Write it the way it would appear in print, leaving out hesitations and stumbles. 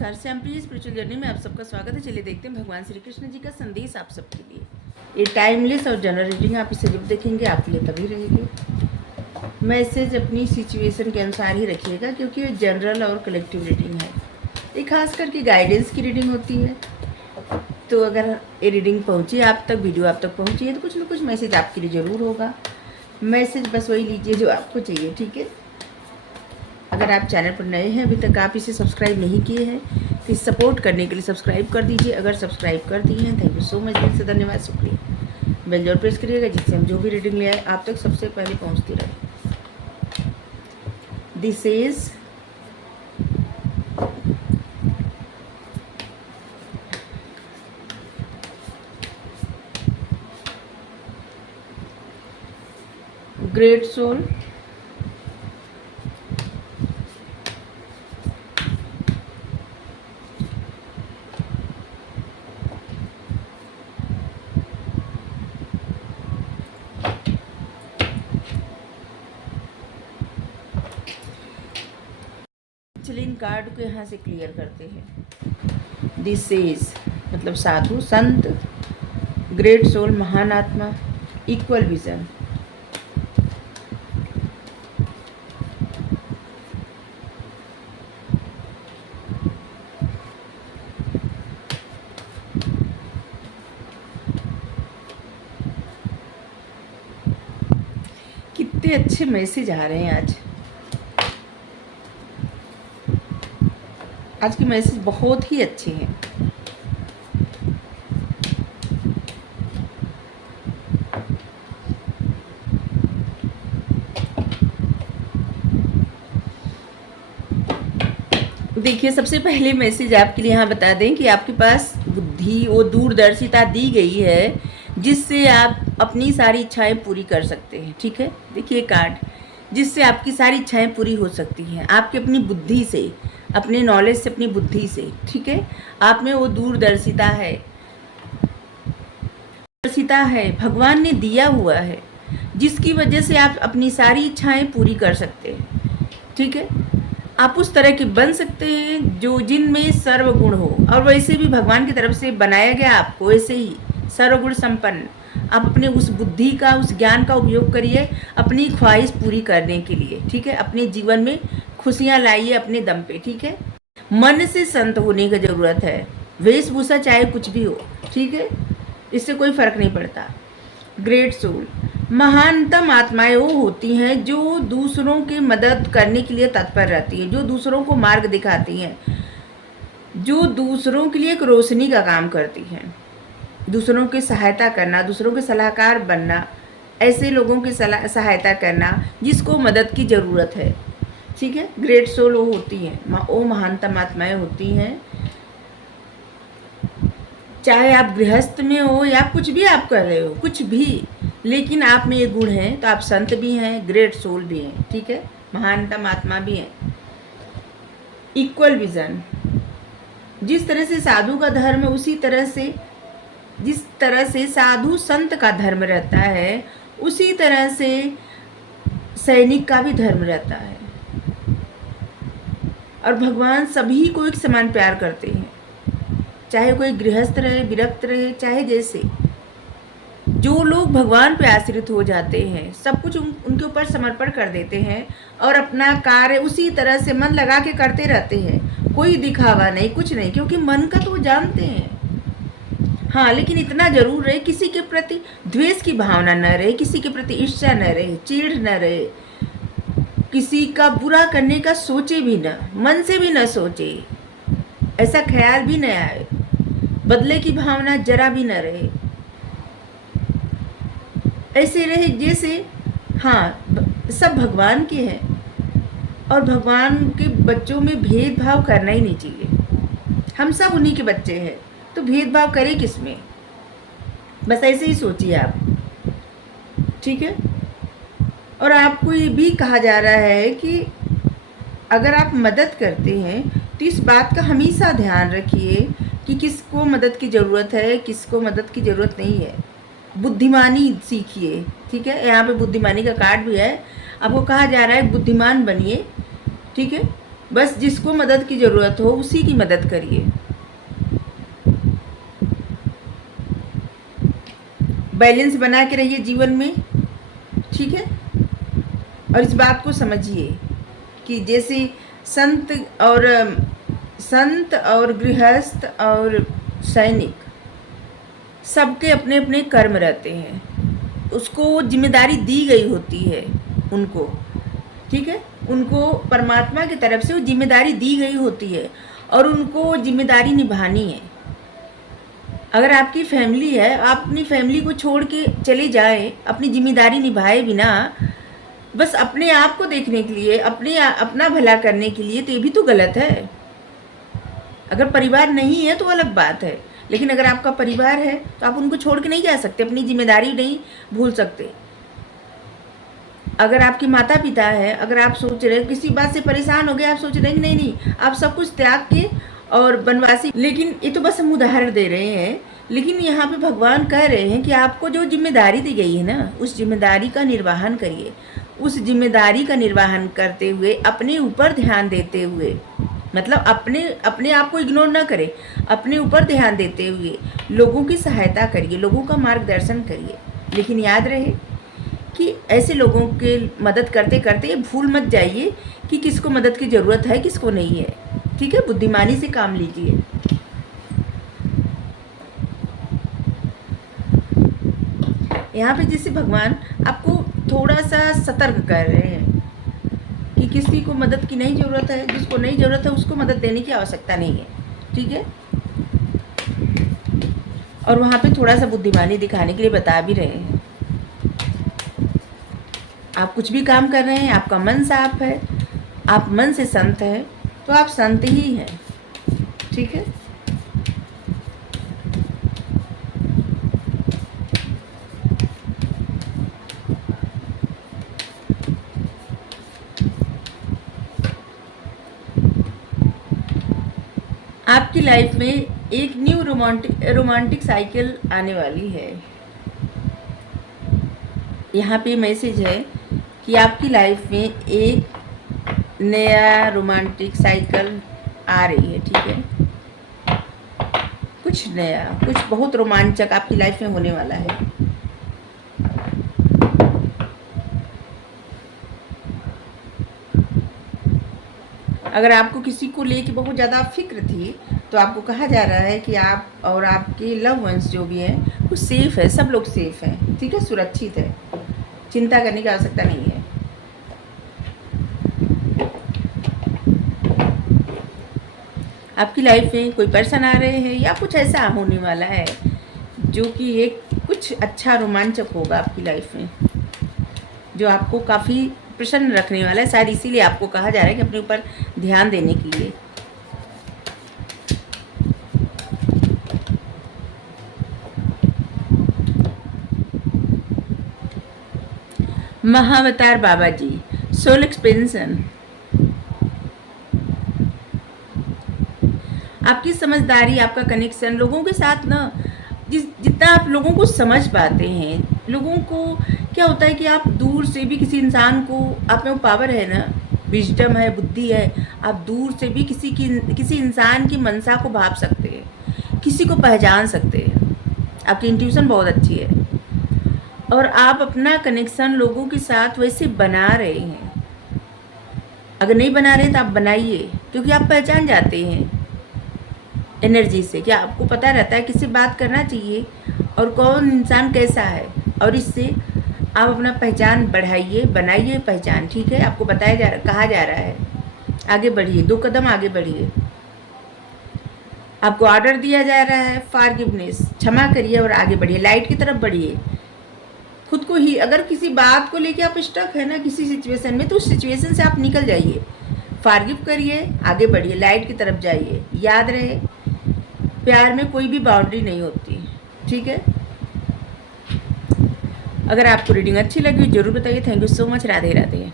नमस्कार, सैम्पली spiritual journey में आप सबका स्वागत है। चलिए देखते हैं भगवान श्री कृष्ण जी का संदेश आप सबके लिए। ये टाइमलेस और जनरल रीडिंग, आप इसे जब देखेंगे आपके लिए तभी रहेगी। मैसेज अपनी सिचुएशन के अनुसार ही रखिएगा, क्योंकि ये जनरल और कलेक्टिव रीडिंग है। ये खास करके गाइडेंस की रीडिंग होती है। तो अगर ये रीडिंग पहुँची आप तक, वीडियो आप तक पहुँची है, तो कुछ ना कुछ मैसेज आपके लिए ज़रूर होगा। मैसेज बस वही लीजिए जो आपको चाहिए, ठीक है। अगर आप चैनल पर नए हैं, अभी तक आप इसे सब्सक्राइब नहीं किए हैं, तो इस सपोर्ट करने के लिए सब्सक्राइब कर दीजिए। अगर सब्सक्राइब कर दिए हैं, थैंक यू सो मच, दिल से धन्यवाद, शुक्रिया। बेल जरूर प्रेस करिएगा, जिससे हम जो भी रीडिंग ले आए आप तक सबसे पहले पहुंचती रहे। दिस इज ग्रेट सोल, चलिए इन कार्ड को यहाँ से क्लियर करते हैं। दिस इज मतलब साधु, संत, ग्रेट सोल, महान आत्मा, इक्वल विजन। कितने अच्छे मैसेज आ रहे हैं आज के मैसेज बहुत ही अच्छे हैं। देखिए, सबसे पहले मैसेज आपके लिए यहाँ बता दें कि आपके पास बुद्धि और दूरदर्शिता दी गई है, जिससे आप अपनी सारी इच्छाएं पूरी कर सकते हैं, ठीक है। देखिए कार्ड, जिससे आपकी सारी इच्छाएं पूरी हो सकती हैं आपकी अपनी बुद्धि से, अपने नॉलेज से, अपनी बुद्धि से, ठीक है। आप में वो दूरदर्शिता है, भगवान ने दिया हुआ है, जिसकी वजह से आप अपनी सारी इच्छाएं पूरी कर सकते हैं, ठीक है। आप उस तरह के बन सकते हैं जो जिनमें सर्वगुण हो, और वैसे भी भगवान की तरफ से बनाया गया आपको वैसे ही सर्वगुण संपन्न। आप अपने उस बुद्धि का, उस ज्ञान का उपयोग करिए अपनी ख्वाहिश पूरी करने के लिए, ठीक है। अपने जीवन में खुशियाँ लाइए अपने दम पे, ठीक है। मन से संत होने की ज़रूरत है। वेशभूषा चाहे कुछ भी हो, ठीक है, इससे कोई फर्क नहीं पड़ता। ग्रेट सोल, महानतम आत्माएं वो होती हैं जो दूसरों की मदद करने के लिए तत्पर रहती हैं, जो दूसरों को मार्ग दिखाती हैं, जो दूसरों के लिए एक रोशनी का काम करती हैं। दूसरों की सहायता करना, दूसरों के सलाहकार बनना, ऐसे लोगों की सहायता करना जिसको मदद की ज़रूरत है, ठीक है। ग्रेट सोल वो होती हैं, वो महानतम आत्माएं होती हैं। चाहे आप गृहस्थ में हो या कुछ भी आप कर रहे हो, कुछ भी, लेकिन आप में ये गुण है, तो आप संत भी हैं, ग्रेट सोल भी हैं, ठीक है, महानतम आत्मा भी हैं। इक्वल विजन, जिस तरह से साधु का धर्म है, उसी तरह से जिस तरह से साधु संत का धर्म रहता है, उसी तरह से सैनिक का भी धर्म रहता है। और भगवान सभी को एक समान प्यार करते हैं, चाहे कोई गृहस्थ रहे, विरक्त रहे, चाहे जैसे। जो लोग भगवान पे आश्रित हो जाते हैं, सब कुछ उनके ऊपर समर्पण कर देते हैं और अपना कार्य उसी तरह से मन लगा के करते रहते हैं। कोई दिखावा नहीं, कुछ नहीं, क्योंकि मन का तो वो जानते हैं। हाँ, लेकिन इतना जरूर रहे, किसी के प्रति द्वेष की भावना न रहे, किसी के प्रति ईर्ष्या न रहे, चिढ़ न रहे, किसी का बुरा करने का सोचे भी न, मन से भी न सोचे, ऐसा ख्याल भी न आए, बदले की भावना जरा भी न रहे। ऐसे रहे जैसे हाँ सब भगवान के हैं, और भगवान के बच्चों में भेदभाव करना ही नहीं चाहिए। हम सब उन्हीं के बच्चे हैं, तो भेदभाव करें किस में, बस ऐसे ही सोचिए आप, ठीक है। और आपको ये भी कहा जा रहा है कि अगर आप मदद करते हैं तो इस बात का हमेशा ध्यान रखिए कि किसको मदद की ज़रूरत है, किसको मदद की ज़रूरत नहीं है। बुद्धिमानी सीखिए, ठीक है। यहाँ पे बुद्धिमानी का कार्ड भी है, आपको कहा जा रहा है बुद्धिमान बनिए, ठीक है। बस जिसको मदद की ज़रूरत हो उसी की मदद करिए। बैलेंस बना के रहिए जीवन में, ठीक है। और इस बात को समझिए कि जैसे संत और गृहस्थ और सैनिक सबके अपने अपने कर्म रहते हैं, उसको जिम्मेदारी दी गई होती है उनको, ठीक है। उनको परमात्मा की तरफ से वो जिम्मेदारी दी गई होती है और उनको जिम्मेदारी निभानी है। अगर आपकी फैमिली है, आप अपनी फैमिली को छोड़ के चले जाए अपनी जिम्मेदारी निभाए बिना, बस अपने आप को देखने के लिए, अपना भला करने के लिए, तो ये भी तो गलत है। अगर परिवार नहीं है तो अलग बात है, लेकिन अगर आपका परिवार है तो आप उनको छोड़ के नहीं जा सकते, अपनी जिम्मेदारी नहीं भूल सकते। अगर आपके माता पिता है, अगर आप सोच रहे किसी बात से परेशान हो गए, आप सोच रहे हैं कि नहीं आप सब कुछ त्याग के और बनवासी, लेकिन ये तो बस हम उदाहरण दे रहे हैं। लेकिन यहाँ पे भगवान कह रहे हैं कि आपको जो जिम्मेदारी दी गई है ना, उस जिम्मेदारी का निर्वहन करिए। उस जिम्मेदारी का निर्वहन करते हुए, अपने ऊपर ध्यान देते हुए, मतलब अपने आप को इग्नोर ना करें, अपने ऊपर ध्यान देते हुए लोगों की सहायता करिए, लोगों का मार्गदर्शन करिए। लेकिन याद रहे कि ऐसे लोगों के मदद करते करते भूल मत जाइए कि किसको मदद की ज़रूरत है, किसको नहीं है, ठीक है। बुद्धिमानी से काम लीजिए। यहाँ पे जैसे भगवान आपको थोड़ा सा सतर्क कर रहे हैं कि किसी को मदद की नहीं ज़रूरत है, जिसको नहीं ज़रूरत है उसको मदद देने की आवश्यकता नहीं है, ठीक है। और वहाँ पे थोड़ा सा बुद्धिमानी दिखाने के लिए बता भी रहे हैं। आप कुछ भी काम कर रहे हैं, आपका मन साफ है, आप मन से संत हैं, तो आप संत ही हैं, ठीक है। आपकी लाइफ में एक न्यू रोमांटिक साइकिल आने वाली है। यहाँ पे मैसेज है कि आपकी लाइफ में एक नया रोमांटिक साइकिल आ रही है, ठीक है। कुछ नया, कुछ बहुत रोमांचक आपकी लाइफ में होने वाला है। अगर आपको किसी को लेके बहुत ज़्यादा फिक्र थी, तो आपको कहा जा रहा है कि आप और आपके लव वंस जो भी हैं वो सेफ़ है, सब लोग सेफ़ हैं, ठीक है, सुरक्षित है, चिंता करने की आवश्यकता नहीं है। आपकी लाइफ में कोई पर्सन आ रहे हैं या कुछ ऐसा होने वाला है जो कि एक कुछ अच्छा रोमांचक होगा आपकी लाइफ में, जो आपको काफ़ी प्रसन्न रखने वाला है। शायद इसीलिए आपको कहा जा रहा है कि अपने ऊपर ध्यान देने के लिए। महाअवतार बाबा जी, सोल एक्सपेंशन। आपकी समझदारी, आपका कनेक्शन लोगों के साथ ना, जितना आप लोगों को समझ पाते हैं, लोगों को क्या होता है कि आप दूर से भी किसी इंसान को, आप में वो पावर है ना, विजडम है, बुद्धि है, आप दूर से भी किसी इंसान की मनसा को भाप सकते हैं, किसी को पहचान सकते हैं। आपकी इंट्यूशन बहुत अच्छी है और आप अपना कनेक्शन लोगों के साथ वैसे बना रहे हैं। अगर नहीं बना रहे तो आप बनाइए, क्योंकि आप पहचान जाते हैं एनर्जी से, क्या आपको पता रहता है किससे बात करना चाहिए और कौन इंसान कैसा है, और इससे आप अपना पहचान बढ़ाइए, बनाइए पहचान, ठीक है। आपको कहा जा रहा है आगे बढ़िए, 2 कदम आगे बढ़िए। आपको ऑर्डर दिया जा रहा है फॉरगिवनेस, क्षमा करिए और आगे बढ़िए, लाइट की तरफ बढ़िए। खुद को ही, अगर किसी बात को लेके आप स्टक है ना किसी सिचुएशन में, तो उस सिचुएशन से आप निकल जाइए, फॉरगिव करिए, आगे बढ़िए, लाइट की तरफ जाइए। याद रहे, प्यार में कोई भी बाउंड्री नहीं होती, ठीक है। अगर आपको रीडिंग अच्छी लगी ज़रूर बताइए। Thank you so much. Radhe Radhe.